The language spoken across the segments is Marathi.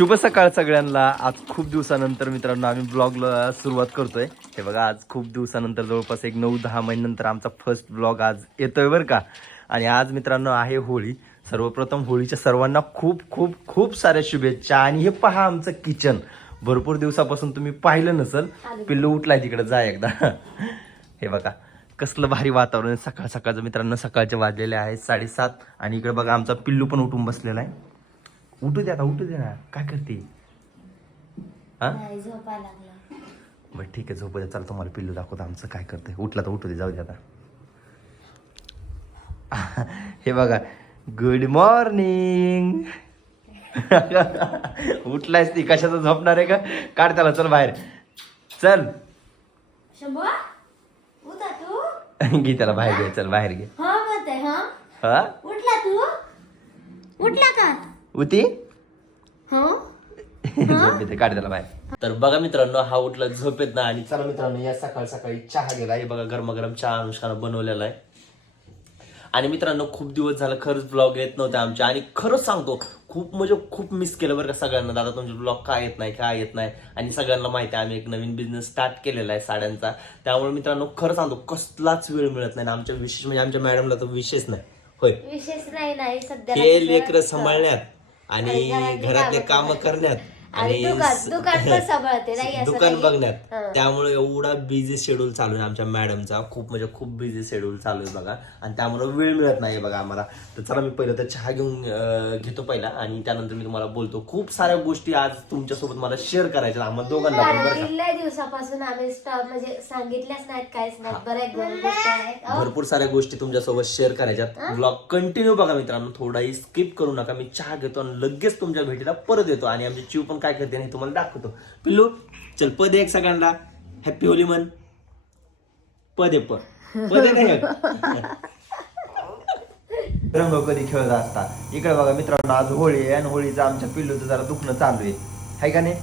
शुभ सकाळ सगळ्यांना. आज खूप दिवसानंतर मित्रांनो आम्ही ब्लॉगला सुरुवात करतोय. हे बघा आज खूप दिवसानंतर जवळपास एक नऊ दहा महिन्यानंतर आमचा फर्स्ट ब्लॉग आज येतोय बरं का. आणि आज मित्रांनो आहे होळी. सर्वप्रथम होळीच्या सर्वांना खूप खूप खूप साऱ्या शुभेच्छा. आणि हे पहा आमचं किचन. भरपूर दिवसापासून तुम्ही पाहिलं नसेल पिल्लू उठलाय तिकडे जा एकदा. हे बघा कसलं भारी वातावरण सकाळ सकाळचं मित्रांनो सकाळचे वाजलेले आहेत साडेसात. आणि इकडे बघा आमचा पिल्लू पण उठून बसलेला आहे. उठू दे आता उठू दे ना. काय करते? हा? झोपा लागला. बरं ठीक आहे झोपू दे चला तुम्हाला पिल्लू दाखवतो आमचं काय करतंय. उठला तर उठू दे जाऊ दे आता. हे बघा गुड मॉर्निंग उठलायस ती कशाचं झोपणार आहे का? काढ त्याला चल बाहेर. चल. घे त्याला बाहेर घे चल बाहेर घे. हा? उठला तू. उठला का? उती? हो? झोपेत काढ त्याला बाहेर. तर बघा मित्रांनो हा उठला झोपेत ना आणि चला मित्रांनो या सकाळ सकाळी चहा गेला. हे बघा गरमागरम चहा अनुष्कानं बनवलेला आहे. आणि मित्रांनो खूप दिवस झालं खरंच ब्लॉग येत नव्हते आमचे. आणि खरंच सांगतो खूप म्हणजे खूप मिस केलं बरं का सगळ्यांना. दादा तुमचे ब्लॉग काय येत नाही काय येत नाही? आणि सगळ्यांना माहिती आहे आम्ही एक नवीन बिझनेस स्टार्ट केलेला आहे साड्यांचा. त्यामुळे मित्रांनो खरं सांगतो कसलाच वेळ मिळत नाही. आणि आमच्या विशेष म्हणजे आमच्या मॅडमला तर विशेष नाही. होय. विशेष नाही नाही. सध्या हे लेकर सांभाळण्यात. आणि घरातले काम करण्यात. आणि दुकान दुकान पण सांभाळते नाही असं दुकान नाही. बघण्यात. हं. त्यामुळे एवढा बिझी शेड्यूल चालू आहे आमच्या मॅडमचा खूप म्हणजे खूप बिझी शेड्यूल चालू आहे बघा. आणि त्यामुळे वेळ मिळत नाही बघा आम्हाला. तर चला मी पहिलं तर चहा घेऊन अं, घेतो पहिला. आणि त्यानंतर मी तुम्हाला बोलतो. खूप साऱ्या गोष्टी आज तुमच्यासोबत मला शेअर करायच्या आम्हाला दोघांना पण बरं का? दिवसापासून आम्ही स्टॉप म्हणजे सांगितल्याच नाहीत काहीच नाहीत. बऱ्याच गोष्टी आहेत. अहो, भरपूर साऱ्या गोष्टी तुमच्यासोबत शेअर करायच्यात ब्लॉग कंटिन्यू बघा मित्रांनो. थोडाही स्किप करू नका. मी चहा घेतो आणि लगेच तुमच्या भेटीला परत येतो. आणि आमची चिव पण काय करते नाही तुम्हाला दाखवतो. पिल्लू चल पद एक सगळ्यांना. हॅपी होली मन पद आहे प पद नाही रंग कधी खेळत असता. इकडे बघा मित्रांनो आज होळी आहे आणि होळीचं आमच्या पिल्लूचं जरा दुखणं चालू आहे. हाय का नाही?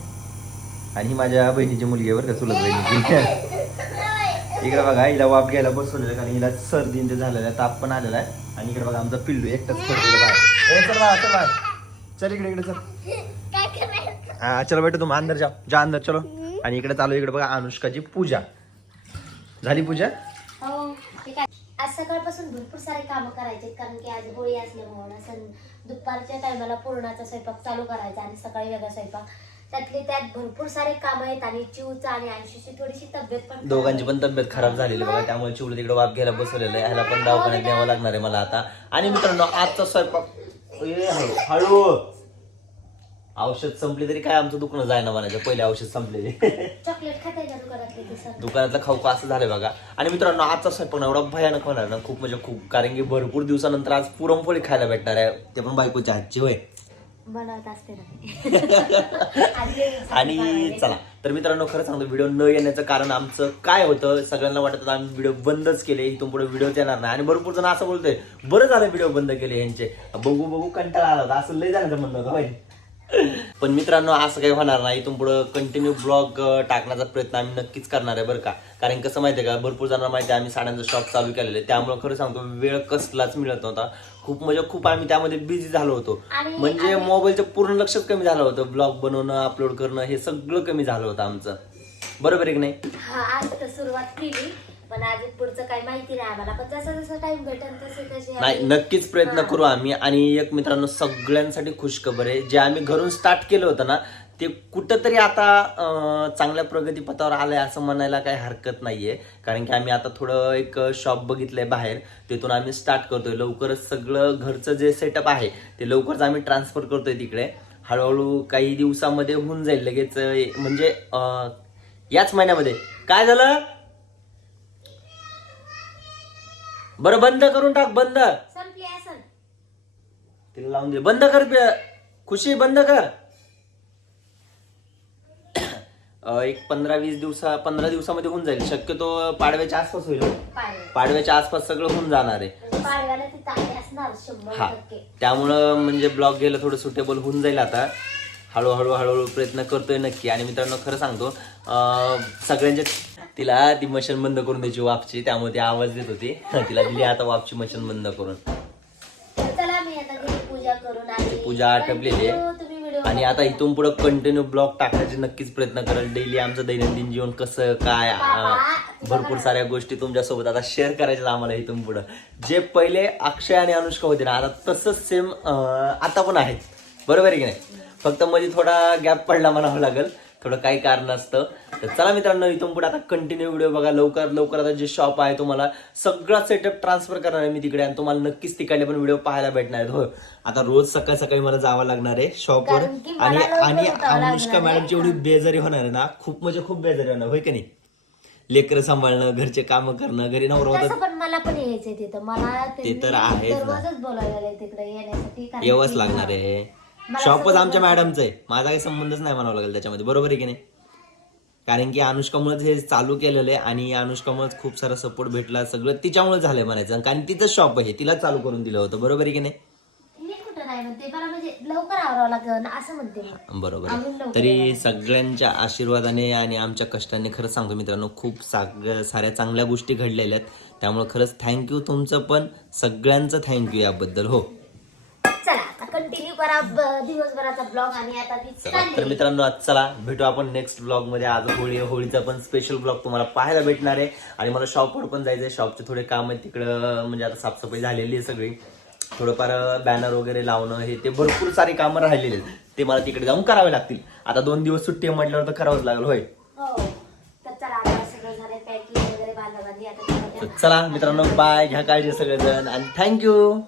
आणि ही माझ्या बहिणीची मुलगी आहे बरं का चुलत बहिणीची. इकडे बघा हिला वाप घ्यायला बसवलेलं कारण हिला सर्दी ते झालेलं आहे ताप पण आलेला आहे. आणि इकडे बघा आमचा पिल्लू एकटाच पडलेला बाहेर चल बाहेर चल बाहेर चल इकडे इकडे चल. हा चलो बेटा तुम अंदर जाओ. जा अंदर चलो. आणि इकडे चालू इकडे बघा अनुष्काची पूजा. झाली पूजा? हो ठीक आहे. आज सकाळपासून भरपूर सारे कामं करायचे कारण की आज होळी असल्यामुळे असं दुपारच्या टायमाला पूर्णाचा स्वयंपाक चालू करायचा आणि सकाळी वेगळा स्वयंपाक. त्यातले त्यात भरपूर सारे काम आहेत आणि चिवचा आणि आयुष्याची थोडीशी तब्येत पण दोघांची पण तब्येत खराब झालेली बघा त्यामुळे चिवलं तिकडे वाप घ्यायला बसवलेलं आहे. ह्याला पण दवाखान्यात न्यावं लागणार आहे मला आता. आणि मित्रांनो आजचा स्वयंपाक हळू. औषध संपले तरी काय आमचं दुखणं जायना म्हणायचं. पहिले औषध संपलेले चॉकलेट खाताय का दुकानातले ते सर दुकानातलं खाऊ का असं झालंय बघा. आणि मित्रांनो आजचा स्वयंपाक ना एवढा भयानक होणार ना. खूप म्हणजे खूप. कारण की भरपूर दिवसानंतर आज पुरणपोळी खायला भेटणार आहे. ते पण बायकोच्या हातची होय. बनवत असते ना. आणि चला. तर मित्रांनो खरं सांगतो व्हिडिओ न येण्याचं कारण आमचं काय होतं? सगळ्यांना वाटत होतं आम्ही व्हिडिओ बंदच केले. इथून पुढे व्हिडिओ येणार नाही. आणि भरपूर जण असं बोलतोय बरं झालं व्हिडिओ बंद केले यांचे. बघू बघू कंटाळा आला होता. असं लय जाण्याचं म्हणणं होतं. पण मित्रांनो असं काही होणार नाही. इथून पुढे कंटिन्यू ब्लॉग टाकण्याचा प्रयत्न आम्ही नक्कीच करणार आहे बरं का. कारण कसं माहितीये का भरपूर जणांना माहिती आहे आम्ही साड्यांचं शॉप चालू केलेलं आहे. त्यामुळे खरं सांगतो वेळ कसलाच मिळत नव्हता. खूप म्हणजे खूप आम्ही त्यामध्ये बिझी झालो होतो. म्हणजे मोबाईलचं पूर्ण लक्षच कमी झालं होतं. ब्लॉग बनवणं अपलोड करणं हे सगळं कमी झालं होतं आमचं. बरोबर आहे की नाही? सुरुवात केली. पण आज पुढचं काही माहिती नाही आम्हाला. पण जसं जसं टाइम भेटेल तसे तसे नाही आम्ही- नक्कीच प्रयत्न करू आम्ही. आणि एक मित्रांनो सगळ्यांसाठी खुशखबर आहे. जे आम्ही घरून स्टार्ट केलं होतं ना ते कुठंतरी आता अं, चांगल्या प्रगतीपथावर आलंय असं म्हणायला काही हरकत नाहीये. कारण की आम्ही आता थोडं एक शॉप बघितलंय बाहेर. तिथून आम्ही स्टार्ट करतोय. लवकरच सगळं घरचं जे सेटअप आहे ते लवकरच आम्ही ट्रान्सफर करतोय तिकडे. हळूहळू काही दिवसामध्ये होऊन जाईल लगेच अं, म्हणजे अं, याच महिन्यामध्ये. काय झालं? बरं बंद करून टाक बंद. संपली तिला लावून दे. बंद कर बे. खुशी बंद कर. अं, एक पंधरा वीस दिवसा पंधरा दिवसामध्ये होऊन जाईल. शक्यतो पाडव्याच्या आसपास होईल. पाडव्या पाडव्याच्या आसपास सगळं होऊन जाणार आहे. पाडव्याला तिथं आम्ही असणार शंभर हा. टक्के. त्यामुळं म्हणजे ब्लॉग गेलं थोडं सुटेबल होऊन जाईल आता. हळूहळू हळूहळू प्रयत्न करतोय नक्की. आणि मित्रांनो खरं सांगतो अं, सगळ्यांच्या तिला ती मशीन बंद करून द्यायची वापची त्यामुळे ती आवाज देत होती. तिला दिली आता वापची मशीन बंद करून. तर चला मी आता घरी पूजा करून पूजा आटपलेली आहे. Continue तुम्ही व्हिडिओ आणि आणि आता इथून पुढे कंटिन्यू ब्लॉग टाकण्याचे नक्कीच प्रयत्न करेल. डेली आमचं दैनंदिन जीवन कसं काय अं, भरपूर साऱ्या गोष्टी तुमच्यासोबत आता शेअर करायच्या आम्हाला इथून पुढं. जे पहिले अक्षय आणि अनुष्का होते ना आता तसंच सेम आता पण आहेत. बरोबर आहे की नाही? फक्त मध्ये थोडा गॅप पडला म्हणावं लागेल. थोडं काही कारण असतं. तर चला मित्रांनो इथून पुढे आता कंटिन्यू व्हिडिओ बघा. लवकर लवकर आता जे शॉप आहे तुम्हाला सगळा सेटअप ट्रान्सफर करणार आहे मी तिकडे आणि तुम्हाला नक्कीच तिकडे पण व्हिडिओ पाहायला भेटणार आहेत. हो आता रोज सकाळ सकाळी मला जावं लागणार आहे शॉपवर आणि आणि अनुष्का आहे. मॅडमची एवढी बेजारी होणार आहे ना खूप म्हणजे खूप बेजारी होणार होय की नाही? लेकरं सांभाळणं घरचे कामं करणं घरी नवरा होता पण मला पण यायचंय तिथं. मला ते तर. दररोजच बोलायला तिकडे येण्यासाठी यावंच लागणार आहे. शॉपच आमच्या मॅडमचं आहे. माझा काही संबंधच नाही म्हणावं लागेल त्याच्यामध्ये. बरोबर आहे की नाही? कारण की अनुष्कामुळेच हे चालू केलेलं आहे आणि अनुष्कामुळेच खूप सारा सपोर्ट भेटला. सगळं तिच्यामुळे झालंय म्हणायचं. कारण तिथंच शॉप आहे. तिला चालू करून दिलं होतं. बरोबर आहे की नाही? मी कुठं नाही म्हणते. मला म्हणजे लवकर आवरावं लागेल असं म्हणते मी. बरोबर आहे. लवकर तरी सगळ्यांच्या आशीर्वादाने आणि आमच्या कष्टाने खरंच सांगतो मित्रांनो खूप साग साऱ्या चांगल्या गोष्टी घडलेल्या आहेत. त्यामुळे खरंच थँक्यू तुमचं पण. सगळ्यांचं थँक्यू याबद्दल. हो. कंटिन्यू करा ब- दिवसभराचा ब्लॉग आणि आता ती तर चालली. मित्रांनो आज चला भेटू आपण नेक्स्ट ब्लॉगमध्ये. आज होळी आहे. होळीचा पण स्पेशल ब्लॉग तुम्हाला पाहायला भेटणार आहे. आणि मला शॉपवर पण जायचंय. शॉपचे थोडे काम आहेत तिकडं म्हणजे आता साफसफाई झालेली आहे सगळी. थोडंफार बॅनर वगैरे लावणं हे ते भरपूर सारी कामं राहिलेली आहेत. ते मला तिकडे जाऊन करावे लागतील. आता दोन दिवस सुट्टी आहे म्हटल्यावर तर करावंच लागेल होय? हो. तर चला आता सगळं झालंय पॅकिंग वगैरे बांधा बांधी आता तर चला मित्रांनो बाय घ्या काळजी सगळेजण. आणि थँक्यू